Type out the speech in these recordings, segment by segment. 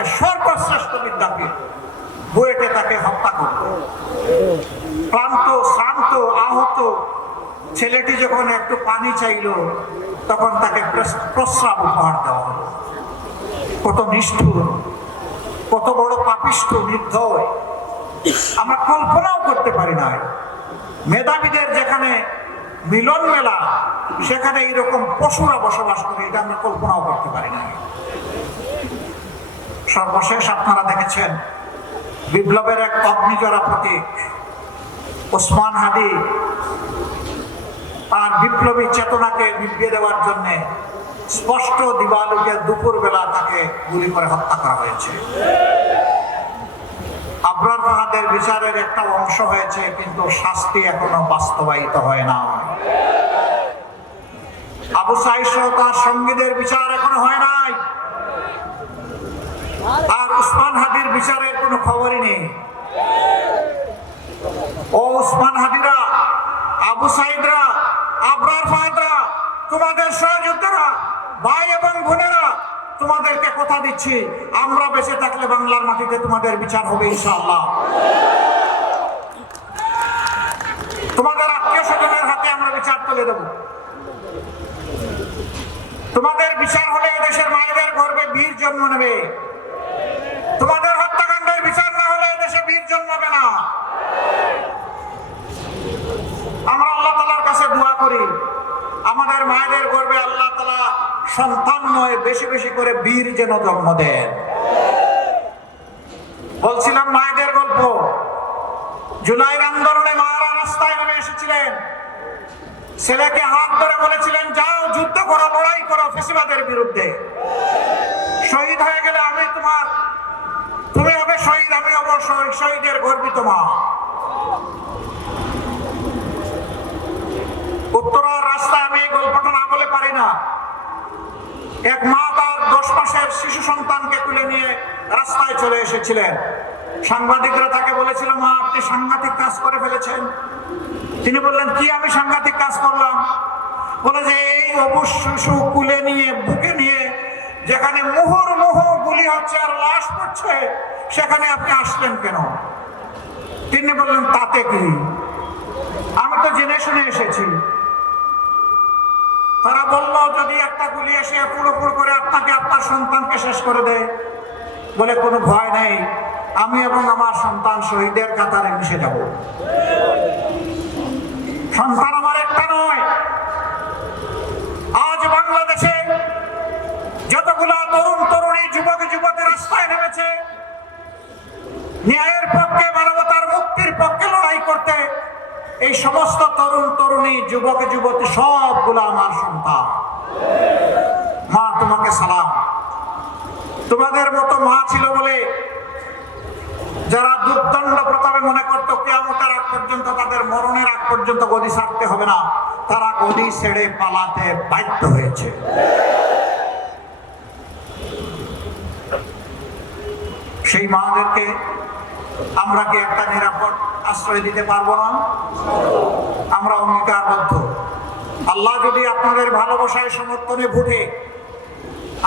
বাংলাদেশের সর্বশ্রেষ্ঠ বিদ্যাপীঠ। বুয়েটে তাকে হত্যা করত ক্লান্ত, শ্রান্ত, আহত ছেলেটি যখন একটু পানি চাইল, তখন তাকে প্রস- প্রস্রাব উপহার দেওয়া হলো। কত নিষ্ঠুর, কত বড় পাপিষ্ঠ, নির্দয়। আমরা কল্পনাও করতে পারি না। মেধাবীদের যেখানে মিলন মেলা সেখানে এইরকম পশুরা বসবাস করে, এটা আমরা কল্পনাও করতে পারি না। সর্বশেষ আপনারা দেখেছেন বিপ্লবের এক অগ্নিজরা প্রতীক, ওসমান হাদি। তার বিপ্লবী চেতনাকে নিভিয়ে দেওয়ার জন্য স্পষ্ট দিবালুকে দুপুর বেলা তাকে গুলি করে হত্যা করা হয়েছে। আবরার ফাহাদের বিচারের একটা অংশ হয়েছে, কিন্তু শাস্তি এখনও বাস্তবায়িত হয় না। আবু সাইদ সহ তার সঙ্গীদের বিচার এখনও হয় নাই আর উসমান হাদির বিচারের কোনো খবরই নেই ও উসমান হাদিরা আবু সাইদরা আবরার ফাহাদরা তোমাদের সহযোদ্ধারা ভাই এবং বোনেরা তোমাদেরকে কথা দিচ্ছি। আমরা বেঁচে থাকলে বাংলার মাটিতে তোমাদের বিচার হবে, ইনশাআল্লাহ। তোমাদের আত্মীয় স্বজনের হাতে আমরা বিচার তুলে দেব। তোমাদের বিচার হলে এদেশের মায়েদের গর্বে বীর জন্ম নেবে তোমাদের হত্যাকাণ্ডের বিচার না হলে এদেশে বীর জন্মাবে না আমরা আল্লাহ তালার কাছে দোয়া করি আমাদের মায়েদের গর্বে আল্লাহ তালা সন্তান নয় বেশি বেশি করে বীর যেন জন্ম দেন। বলছিলাম মায়েদের গল্প। জুলাইয়ের আন্দোলনে মারা রাস্তায় নেমে এসেছিলেন। ছেলেকে হাত ধরে বলেছিলেন, যাও, যুদ্ধ করো, লড়াই করো ফেসিবাদের বিরুদ্ধে। শহীদ হয়ে গেলে আমি তোমার, তুমি হবে শহীদ, আমি হব শহীদের গর্বিত মা। উত্তরার রাস্তায় আমি এই গল্পটা না বলে পারি না। এক মা তার দশ মাসের শিশু সন্তানকে তুলে নিয়ে রাস্তায় চলে এসেছিলেন। সাংবাদিকরা তাকে বলেছিল, মা, আপনি সাংঘাতিক কাজ করে ফেলেছেন। তিনি বললেন, কি আমি সাংঘাতিক কাজ করলাম? বলে যে, এই অবুজ শিশু কুলে নিয়ে, বুকে নিয়ে, যেখানে মুহুর মুহ গুলি হচ্ছে আর লাশ পড়ছে, সেখানে আপনি আসলেন কেন? তিনি বললেন, তাতে কি? আমি তো জেনে শুনে এসেছি। তারা বলল, যদি একটা গুলি এসে পুরোপুর করে আপনাকে, আপনার সন্তানকে শেষ করে দেয়, বলে কোনো ভয় নেই। আমি এবং আমার সন্তান শহীদের কাতারে মিশে যাব। সন্তান আমার একটা নয় এই সমস্ত তরুণ তরুণী, যুবক, যুবতী, সবগুলো আমার সন্তান। মা, তোমাকে সালাম। তোমাদের মতো মা ছিল বলে যারা দুর্দণ্ড প্রতাপে মনে করতো আগ পর্যন্ত তাদের মরণের আগ পর্যন্ত গদি ছাড়তে হবে না, তারা গদি ছেড়ে পালাতে বাধ্য হয়েছে। সেই মাদেরকে আমরা কি একটা নিরাপদ আশ্রয় দিতে পারব না। আমরা অঙ্গীকারবদ্ধ। আল্লাহ যদি আপনাদের ভালোবাসায় সমর্থনে ভুটে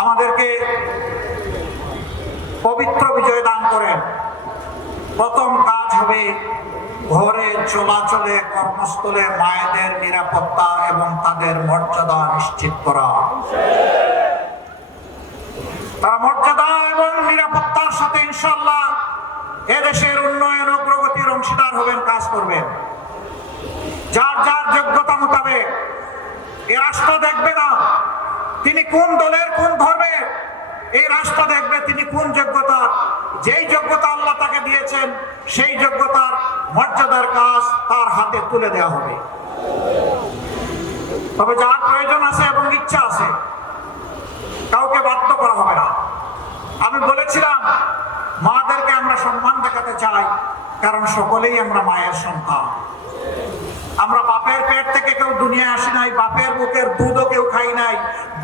আমাদেরকে পবিত্র বিজয় দান করেন, প্রথম কাজ হবে ঘরে চলাচলে কর্মস্থলে মায়েদের নিরাপত্তা এবং তাদের মর্যাদা নিশ্চিত করা। তারা মর্যাদা এবং নিরাপত্তার সাথে ইনশাল্লাহ এদেশের উন্নয়ন অংশীদার হবেন, কাজ করবেন। যার যার যোগ্যতা মোতাবেক এ রাষ্ট্র দেখবে না তিনি কোন দলের কোন ধর্মের এই রাষ্ট্র দেখবে তিনি কোন যোগ্যতার যেই যোগ্যতা আল্লাহ তাকে দিয়েছেন, সেই যোগ্যতার মর্যাদার কাজ তার হাতে তুলে দেওয়া হবে। তবে যার প্রয়োজন আছে এবং ইচ্ছা আছে, কাউকে বাধ্য করা হবে না। আমি বলেছিলাম, মাদেরকে আমরা সম্মান দেখাতে চাই। কারণ সকলেই আমরা মায়ের সন্তান। আমরা বাপের পেট থেকে কেউ দুনিয়া আসি নাই, বাপের বুকের দুধও কেউ খাই নাই,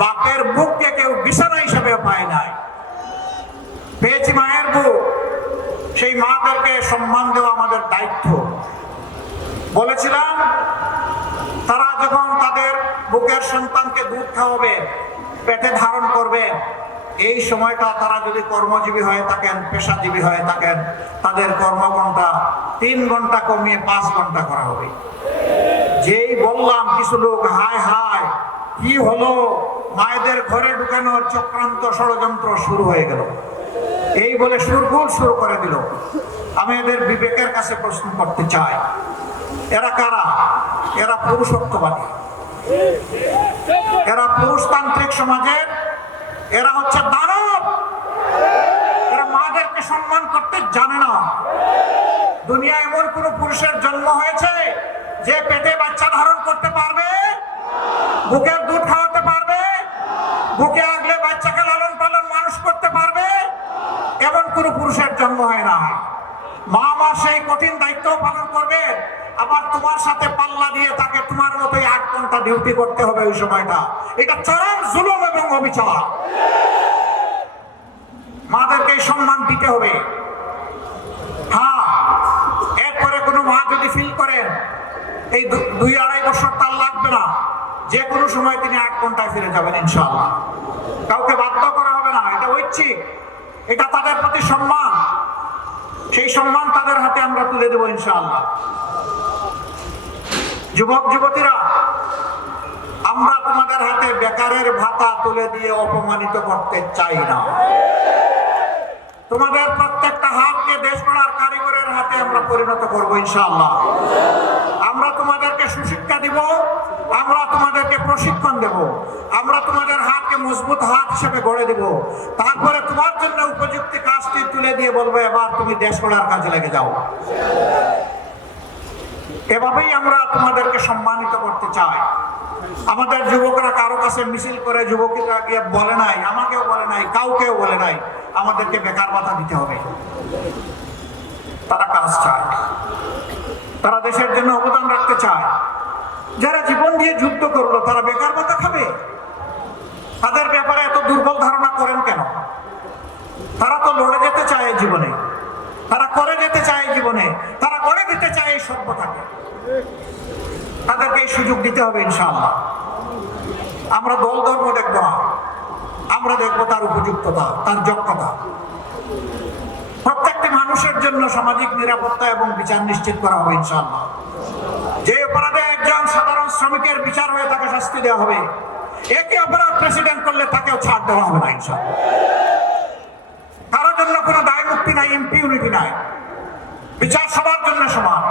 বাপের বুককে কেউ বিছানা হিসাবে পায় নাই। পেয়েছি মায়ের বুক, সেই মাদেরকে সম্মান দেওয়া আমাদের দায়িত্ব। বলেছিলাম, তারা যখন তাদের বুকের সন্তানকে দুধ খাওয়াবে, পেটে ধারণ করবে এই সময়টা তারা যদি কর্মজীবী হয়ে থাকেন, পেশাজীবী হয়ে থাকেন, তাদের কর্মঘণ্টা তিন ঘণ্টা কমিয়ে পাঁচ ঘণ্টা করা হবে। যেই বললাম, কিছু লোক, হায় হায়, কি হলো? মায়েদের ঘরে ঢুকানোর চক্রান্ত ষড়যন্ত্র শুরু হয়ে গেল। এই বলে সুরগুল শুরু করে দিল। আমি এদের বিবেকের কাছে প্রশ্ন করতে চাই, এরা কারা? এরা পুরুষত্ববাদী এরা পুরুষতান্ত্রিক সমাজের এরা হচ্ছে দানব। এরা মাদেরকে সম্মান করতে জানে না। দুনিয়া এমন কোন পুরুষের জন্ম হয়েছে যে পেটে বাচ্চা ধারণ করতে পারবে বুকের দুধ খাওয়াতে পারবে, বুকে আগলে বাচ্চাকে লালন পালন মানুষ করতে পারবে, এমন কোন পুরুষের জন্ম হয় না। মা মা সেই কঠিন দায়িত্ব পালন করবে। আবার তোমার সাথে পাল্লা দিয়ে তাকে তোমার ডিউটি করতে হবে ওই সময়টা। এটা চরম জুলুম এবং অবিচার। মাদেরকে সম্মান দিতে হবে। হ্যাঁ এরপরে কোনো মা যদি ফিল করেন, এই দুই আড়াই বছর তার লাগবে না। যে কোনো সময় তিনি আট ঘন্টায় ফিরে যাবেন, ইনশাআল্লাহ। কাউকে বাধ্য করা হবে না, এটা ঐচ্ছিক। এটা তাদের প্রতি সম্মান। সেই সম্মান তাদের হাতে আমরা তুলে দেবো, ইনশাআল্লাহ। যুবক, যুবতীরা আমরা তোমাদের হাতে বেকারের ভাতা তুলে দিয়ে অপমানিত করতে চাই না। তোমাদের প্রত্যেকটা হাতকে দেশ গড়ার কারিগরের হাতে আমরা পরিণত করব ইনশাআল্লাহ। আমরা তোমাদেরকে সুশিক্ষা দিব, আমরা তোমাদেরকে প্রশিক্ষণ দেব, আমরা তোমাদের হাতকে মজবুত হাত হিসেবে গড়ে দেব। তারপরে তোমার জন্য উপযুক্ত কাজটি তুলে দিয়ে বলব, এবার তুমি দেশ গড়ার কাজে লেগে যাও। এভাবেই আমরা তোমাদেরকে সম্মানিত করতে চাই। আমাদের যুবকরা কারও কাছে মিছিল করে যুবকেরা গিয়ে বলে নাই, আমাকেও বলে নাই, কাউকেও বলে নাই, আমাদেরকে বেকার ভাতা দিতে হবে। তারা কাজ চায়। তারা দেশের জন্য অবদান রাখতে চায়। যারা জীবন দিয়ে যুদ্ধ করল, তারা বেকার ভাতা খাবে। তাদের ব্যাপারে এত দুর্বল ধারণা করেন কেন? তারা তো লড়ে যেতে চায় জীবনে। তারা করে যেতে চায় জীবনে। দিতে চায় এই সভ্যতাকে। তাদেরকে এই সুযোগ দিতে হবে ইনশাআল্লাহ। আমরা দল ধর্ম দেখব না। আমরা দেখব তার উপযুক্ততা, তার যোগ্যতা। প্রত্যেকটি মানুষের জন্য সামাজিক নিরাপত্তা এবং বিচার নিশ্চিত করা হবে ইনশাআল্লাহ। যে অপরাধে একজন সাধারণ শ্রমিকের বিচার হয়ে তাকে শাস্তি দেওয়া হবে একই অপরাধ প্রেসিডেন্ট করলে তাকেও ছাড় দেওয়া হবে না ইনশাআল্লাহ। কারোর জন্য কোনো দায় মুক্তি নাই ইম্পিউনিটি নাই। বিচার সবার জন্য সমান।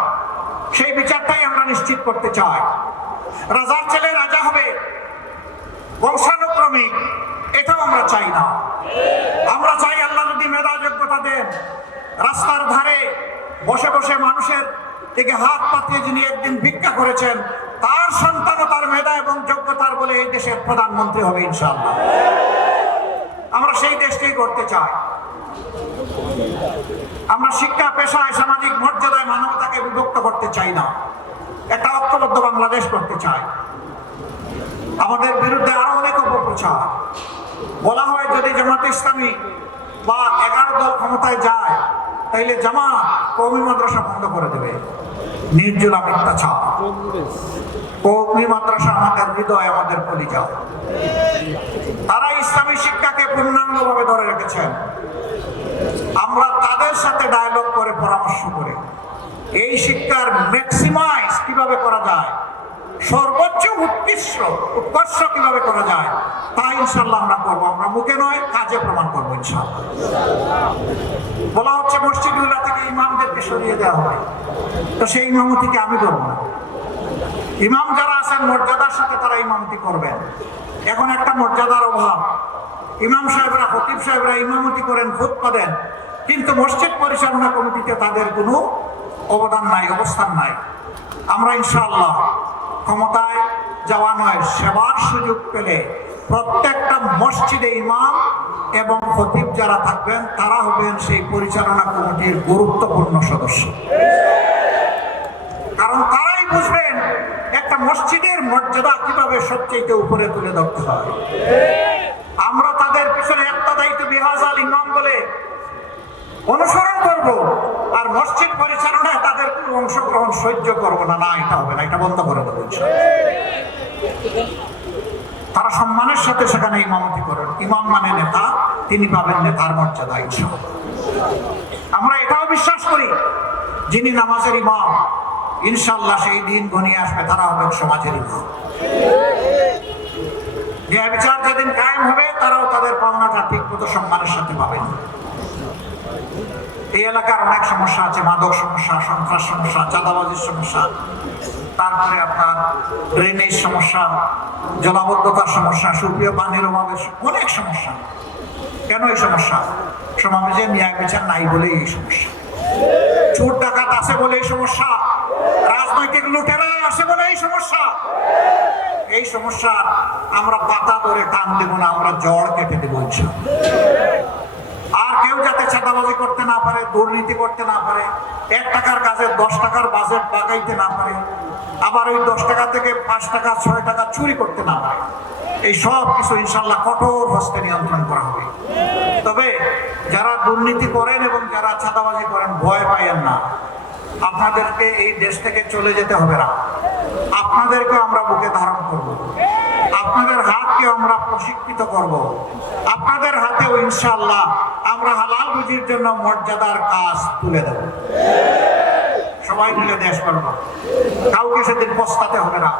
সেই বিচারটাই আমরা নিশ্চিত করতে চাই। রাজার ছেলে রাজা হবে। বংশানুক্রমিক। এটাও আমরা চাই না। আমরা চাই আল্লাহ যদি মেধা যোগ্যতা দেন, রাস্তার ধারে বসে বসে মানুষের থেকে হাত পাতিয়ে যিনি একদিন ভিক্ষা করেছেন, তার সন্তানও তার মেধা এবং যোগ্যতার বলে এই দেশের প্রধানমন্ত্রী হবে ইনশাআল্লাহ। আমরা সেই দেশকেই করতে চাই। আমরা শিক্ষা পেশায় সামাজিক মর্যাদায় মানবতাকে বিভক্ত করতে চাই না। একটা ঐক্যবদ্ধ বাংলাদেশ করতে চাই। আমাদের বিরুদ্ধে আরও অনেক অপপ্রচার। বলা হয় যদি জামাত ইসলামী বা এগারো দল ক্ষমতায় যায়, তাইলে জামা কৌমি মাদ্রাসা বন্ধ করে দেবে। নির্জলা মিথ্যাচার। কৌমি মাদ্রাসা আমাদের হৃদয়, আমাদের কলিজা। তারা ইসলামী শিক্ষাকে পূর্ণাঙ্গভাবে ধরে রেখেছেন। আমরা তাদের সাথে ডায়লগ করে, পরামর্শ করে। এই শিক্ষার ম্যাক্সিমাইজ কীভাবে করা যায়? সর্বোচ্চ উৎকৃষ্ট, উৎকর্ষ কীভাবে করা যায়? তা ইনশাল্লাহ আমরা করব। আমরা মুখে নয়, কাজে প্রমাণ করব ইনশাল্লাহ বলা হচ্ছে মসজিদুল্লাহ থেকে ইমামদেরকে সরিয়ে দেওয়া হবে। তো সেই ইমামতিকে আমি করব না। ইমাম যারা আছেন, মর্যাদার সাথে তারা ইমামতি করবেন। এখন একটা মর্যাদার অভাব। ইমাম সাহেবরা খতিব সাহেবরা ইমামতি করেন, খুতবা দেন। কিন্তু মসজিদ পরিচালনা কমিটিতে তাদের কোনো অবদান নাই, অবস্থান নাই। আমরা ইনশাআল্লাহ ক্ষমতায় যাওয়া নয়, সেবার সুযোগ পেলে প্রত্যেকটা মসজিদে ইমাম এবং খতিব যারা থাকবেন, তারা হবেন সেই পরিচালনা কমিটির গুরুত্বপূর্ণ সদস্য। কারণ তারাই বুঝবেন একটা মসজিদের মর্যাদা কীভাবে সবচেয়ে উপরে তুলে ধরতে হয়। আমরা তাদের পিছনে একটা দায়িত্ব বিহাজ আল ইমাম বলে অনুসরণ করব আর মসজিদ পরিচালনায় তাদের কোনো অংশগ্রহণ সহ্য করব না না, এটা হবে না, এটা বন্ধ করে দেবো তারা সম্মানের সাথে সেখানে ইমামতি করেন। ইমাম মানে নেতা, তিনি পাবেন নেতার মর্যাদা ইনশাআল্লাহ। আমরা এটাও বিশ্বাস করি, যিনি নামাজের ইমাম ইনশাল্লাহ সেই দিন ঘনিয়ে আসবে তারা হবেন সমাজের ইমাম। বিচার যেদিন কায়েম হবে পাওনাটা ঠিক মতো সম্মানের সাথে পাবেন। এই এলাকার অনেক সমস্যা আছে, মাদক সমস্যা, সন্ত্রাস সমস্যা, চাঁদাবাজির সমস্যা। তারপরে আপনার ড্রেনেজ সমস্যা, জলাবদ্ধতার সমস্যা, সুপ্রিয় পানির অভাবের অনেক সমস্যা। কেন এই সমস্যা? সমাজে ন্যায় বিচার নাই বলে এই সমস্যা। চোর ডাকাত আছে বলে এই সমস্যা। রাজনৈতিক লুটেরা আছে বলে এই সমস্যা। এই সমস্যা আমরা পাতা ধরে টান দেবো না, আমরা জড় কেটে দেবো। আর কেউ যাতে চাঁদাবাজি করতে না পারে, দুর্নীতি করতে না পারে, এক টাকার কাজে দশ টাকার বাজেট বাগাইতে না পারে, আবার ওই দশ টাকা থেকে পাঁচ টাকা, ছয় টাকা চুরি করতে না পারে, এই সব কিছু ইনশাল্লাহ কঠোর হস্তে নিয়ন্ত্রণ করা হবে তবে যারা দুর্নীতি করেন এবং যারা ছাতাবাজি করেন, ভয় পাইয়েন না আপনাদেরকে এই দেশ থেকে চলে যেতে হবে না। আপনাদেরকে আমরা বুকে ধারণ করব। আপনাদের হাতকে আমরা প্রশিক্ষিত করব। আপনাদের হাতেও ইনশাআল্লাহ আমরা হালাল রুজির জন্য মর্যাদার কাজ তুলে দেব। সবাই মিলে দেশ করব কাউকে সেদিন পস্তাতে হবে না।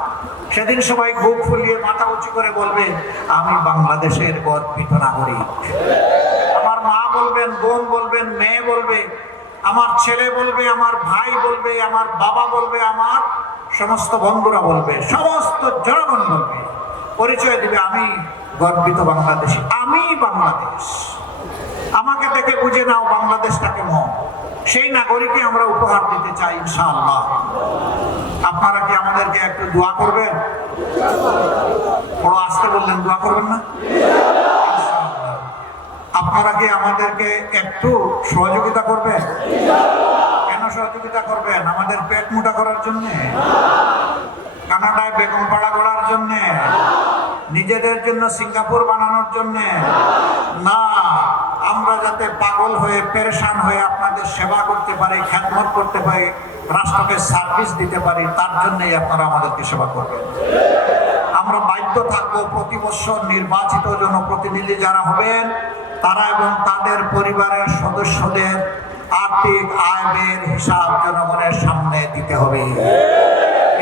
সেদিন সবাই বুক ফুলিয়ে মাথা উঁচু করে বলবে, আমি বাংলাদেশের গর্বিত নাগরিক। আমার মা বলবেন, বোন বলবেন, মেয়ে বলবে আমার ছেলে বলবে, আমার ভাই বলবে, আমার বাবা বলবে, আমার সমস্ত বন্ধুরা বলবে, সমস্ত জনগণ বলবে, পরিচয় দিবে, আমি গর্বিত বাংলাদেশি, আমি বাংলাদেশ। আমাকে দেখে বুঝে নাও বাংলাদেশটাকে মন সেই নাগরিককে আমরা উপহার দিতে চাই, ইনশাআল্লাহ। আপনারা কি আমাদেরকে একটু দোয়া করবেন? বড় আসতে বললেন, দোয়া করবেন না। আপনারা কি আমাদেরকে একটু সহযোগিতা করবেন? কেন সহযোগিতা করবেন? আমাদের পেট মোটা করার জন্য? কানাডায় বেগম পাড়া করার জন্য? নিজেদের জন্য সিঙ্গাপুর বানানোর জন্য? না, আমরা যাতে পাগল হয়ে, পেরেশান হয়ে আপনাদের সেবা করতে পারি খ্যাতমত করতে পারি, রাষ্ট্রকে সার্ভিস দিতে পারি, তার জন্যই আপনারা আমাদেরকে সেবা করবেন। আমরা বাধ্য থাকব প্রতি বছর নির্বাচিত জনপ্রতিনিধি যারা হবেন তারা এবং তাদের পরিবারের সদস্যদের আর্থিক আয় ব্যয়ের হিসাব জনগণের সামনে দিতে হবে।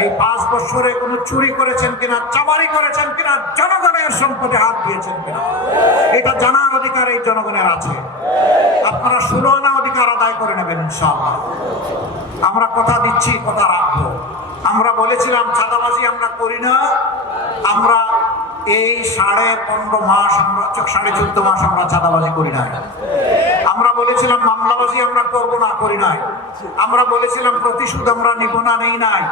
এই পাঁচ বছরে কোনো চুরি করেছেন কিনা, চামারি করেছেন কিনা, জনগণের সম্পদে হাত দিয়েছেন কিনা? এটা জানার অধিকার এই জনগণের আছে। আপনারা ষোলো আনা অধিকার আদায় করে নেবেন ইনশাআল্লাহ। আমরা কথা দিচ্ছি, কথা রাখব। আমরা বলেছিলাম, চাঁদাবাজি আমরা করি না। আমরা এই সাড়ে পনেরো মাস আমরা সাড়ে চোদ্দ মাস আমরা চাঁদাবাজি করি না আমরা বলেছিলাম, মামলাবাজি আমরা করব না, করি নাই। আমরা বলেছিলাম, প্রতিশোধ আমরা নিব না, নেই নাই।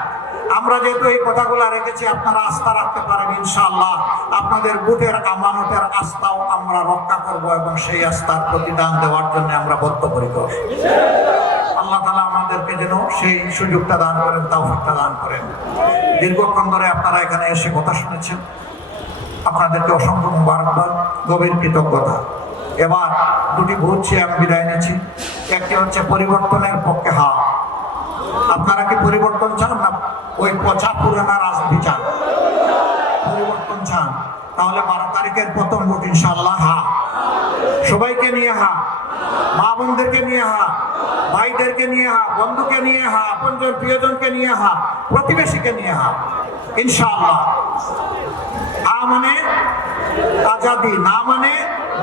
আমরা যেহেতু এই কথাগুলো রেখেছি, আপনারা আস্থা রাখতে পারেন, ইনশাআল্লাহ। আপনাদের বুটের আমানতের আস্থাও আমরা রক্ষা করব এবং সেই আস্থার প্রতিদান দেওয়ার জন্য আমরা বদ্ধপরিকর। আল্লাহ তালা আমাদেরকে যেন সেই সুযোগটা দান করেন, তৌফিকটা দান করেন। দীর্ঘক্ষণ ধরে আপনারা এখানে এসে কথা শুনেছেন। আপনাদেরকে অসংখ্য মুবারকবাদ, গভীর কৃতজ্ঞতা। এবার দুটি ভোট চেয়ে আমি বিদায় নিচ্ছি। একটি হচ্ছে পরিবর্তনের পক্ষে হা আপনারা কি পরিবর্তন চান না ওই পচা পুরানা রাজনীতি চান পরিবর্তন চান। তাহলে বারো তারিখের প্রথম ভোট ইনশাল্লাহ হা সবাইকে নিয়ে হা মা বোনদেরকে নিয়ে হা ভাইদেরকে নিয়ে হা বন্ধুকে নিয়ে হা আপনজন প্রিয়জনকে নিয়ে হা প্রতিবেশীকে নিয়ে হা ইনশাআল্লাহ। আ মানে আজাদি, না মানে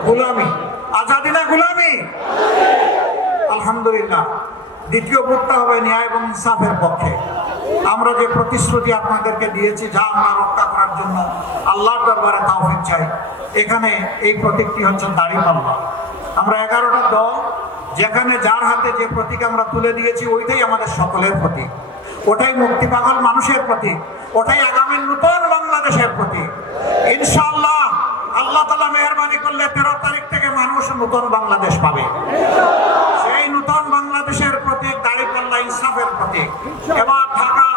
গোলামি। আজাদি না গোলামি? আলহামদুলিল্লাহ। দ্বিতীয় ভোটটা হবে ন্যায় এবং ইনসাফের পক্ষে। আমরা যে প্রতিশ্রুতি আপনাদেরকে দিয়েছি, যা আমরা রক্ষা করার জন্য আল্লাহর দরবারে তাওফিক চাই, এখানে এই প্রতীকটি হচ্ছে দাড়িপাল্লা আমরা এগারোটা দল, যেখানে যার হাতে যে প্রতীক আমরা তুলে দিয়েছি, ওইটাই আমাদের সকলের প্রতীক। ওটাই মুক্তি পাগল মানুষের প্রতীক। ওটাই আগামী নূতন বাংলাদেশের প্রতীক। ইনশাআল্লাহ আল্লাহ তালা মেহরবানি করলে তেরো তারিখ থেকে মানুষ নূতন বাংলাদেশ পাবে। সেই নূতন বাংলাদেশের প্রতীক, দাঁড়িপাল্লা ইনসাফের প্রতীক। এবার ঢাকা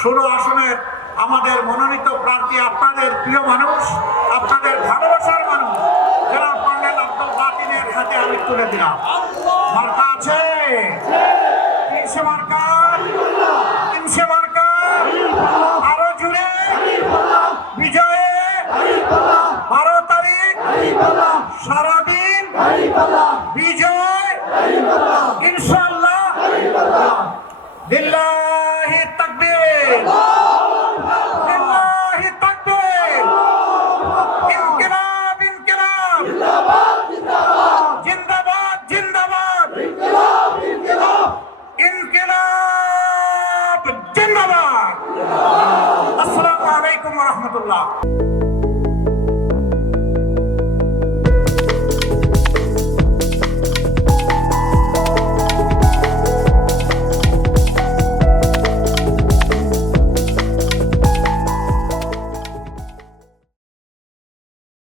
ষোলো আসনের আমাদের মনোনীত প্রার্থী, আপনাদের প্রিয় মানুষ, আপনাদের ভালোবাসার মানুষ।